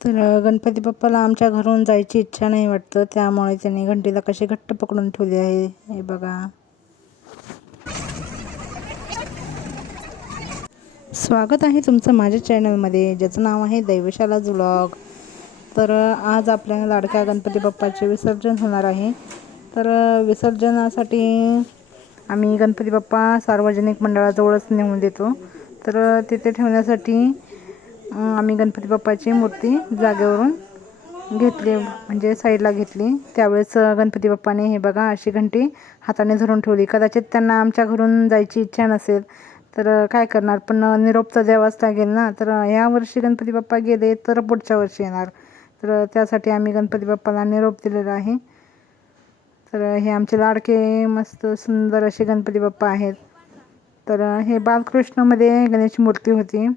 तर गणपती बाप्पाला आमच्या घरून जायची इच्छा नाही वाटतं, त्यामुळे त्यांनी घंटीला कशी घट्ट पकडून ठेवली आहे हे बघा. स्वागत आहे तुमचं माझ्या चॅनलमध्ये, ज्याचं नाव आहे दैवशाला व्लॉग. तर आज आपल्या लाडक्या गणपती बाप्पाचे विसर्जन होणार आहे. तर विसर्जनासाठी आम्ही गणपती बाप्पा सार्वजनिक मंडळाजवळच नेऊन देतो. तर तिथे ठेवण्यासाठी आम्ही गणपती बाप्पाची मूर्ती जागेवरून घेतली, म्हणजे साईडला घेतली. त्यावेळेस गणपती बाप्पाने हे बघा अशी घंटी हाताने धरून ठेवली. कदाचित त्यांना आमच्या घरून जायची इच्छा नसेल, तर काय करणार, पण निरोप तर द्यावाच लागेल ना. तर ह्या वर्षी गणपती बाप्पा गेले तर पुढच्या वर्षी येणार, तर त्यासाठी आम्ही गणपती बाप्पाला निरोप दिलेला आहे. तर हे आमचे लाडके मस्त सुंदर असे गणपती बाप्पा आहेत. तर हे बालकृष्णमध्ये गणेश मूर्ती होती.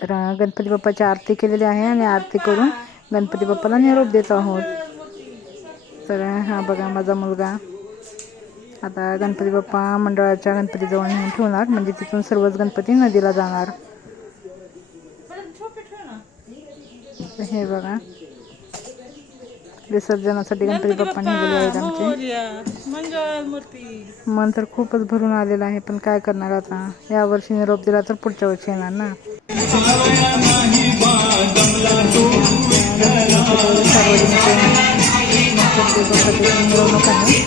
तर गणपती बाप्पाची आरती केलेली आहे आणि आरती करून गणपती बाप्पाला निरोप देत आहोत. तर हा बघा माझा मुलगा आता गणपती बाप्पा मंडळाच्या गणपतीजवळ नेऊन ठेवणार, म्हणजे तिथून सर्वच गणपती नदीला जाणार. हे बघा विसर्जनासाठी गणपती बाप्पा निघाले आहेत आमचे. मन तर खूपच भरून आलेलं आहे, पण काय करणार आता, या वर्षी निरोप दिला तर पुढच्या वर्षी येणार ना. मिरवणूक आहे.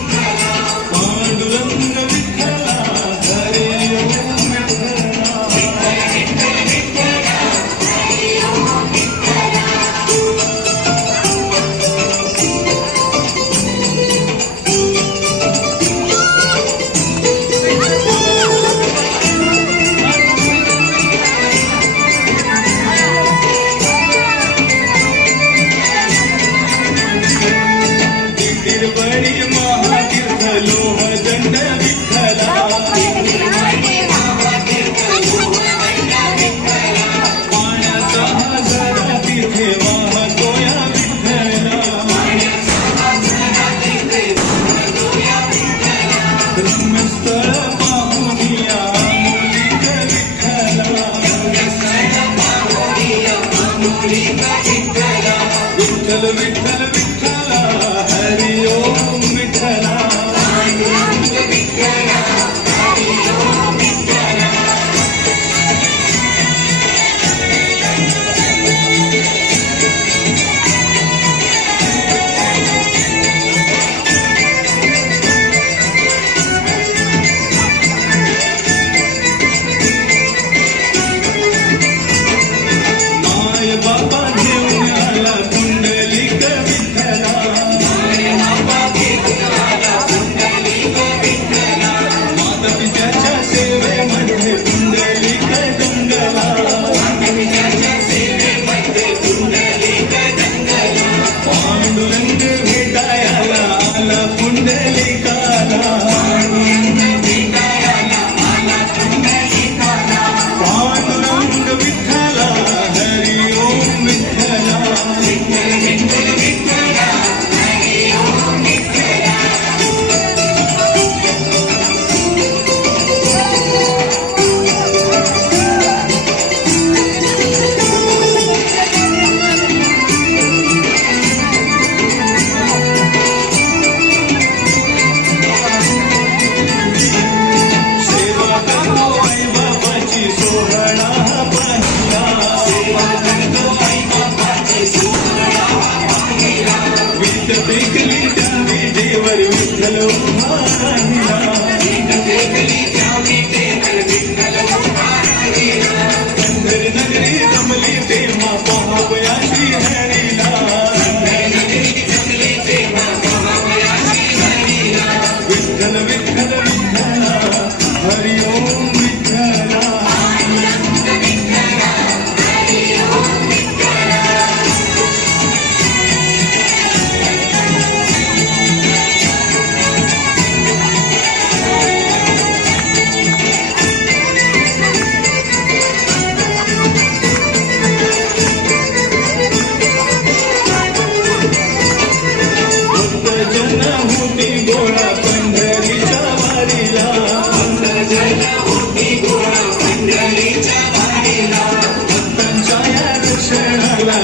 भक्तांच्या या दर्शनाला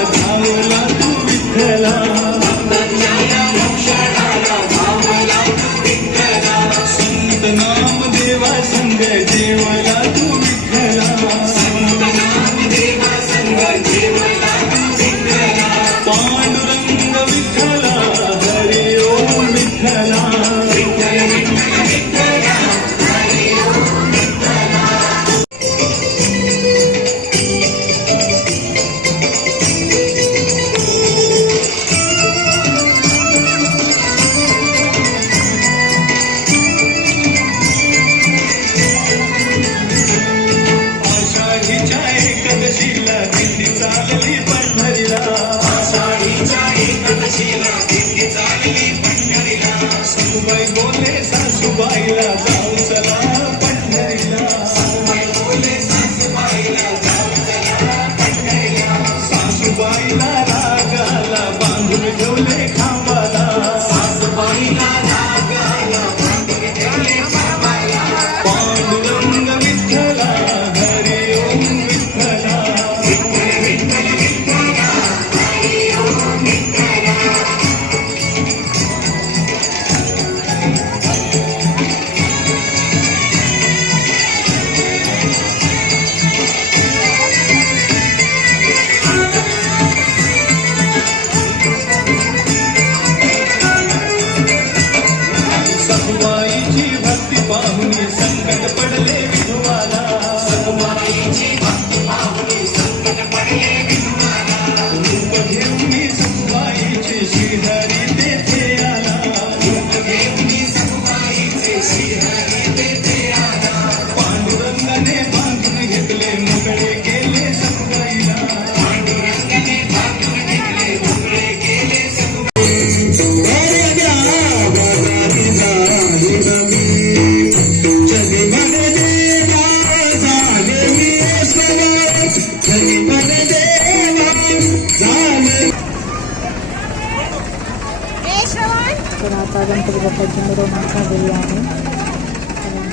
तर आता गणपती बाप्पाची मिरवणूक झालेली आहे.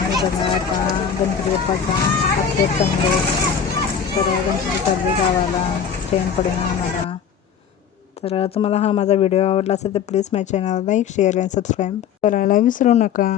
तर बघा आता गणपती बाप्पाचा हात चांगले. तर गणपती चालले गावाला, ट्रेन पडेल आम्हाला. तर तुम्हाला हा माझा व्हिडिओ आवडला असेल तर प्लीज माझ्या चॅनलला लाईक शेअर आणि सबस्क्राईब करायला विसरू नका.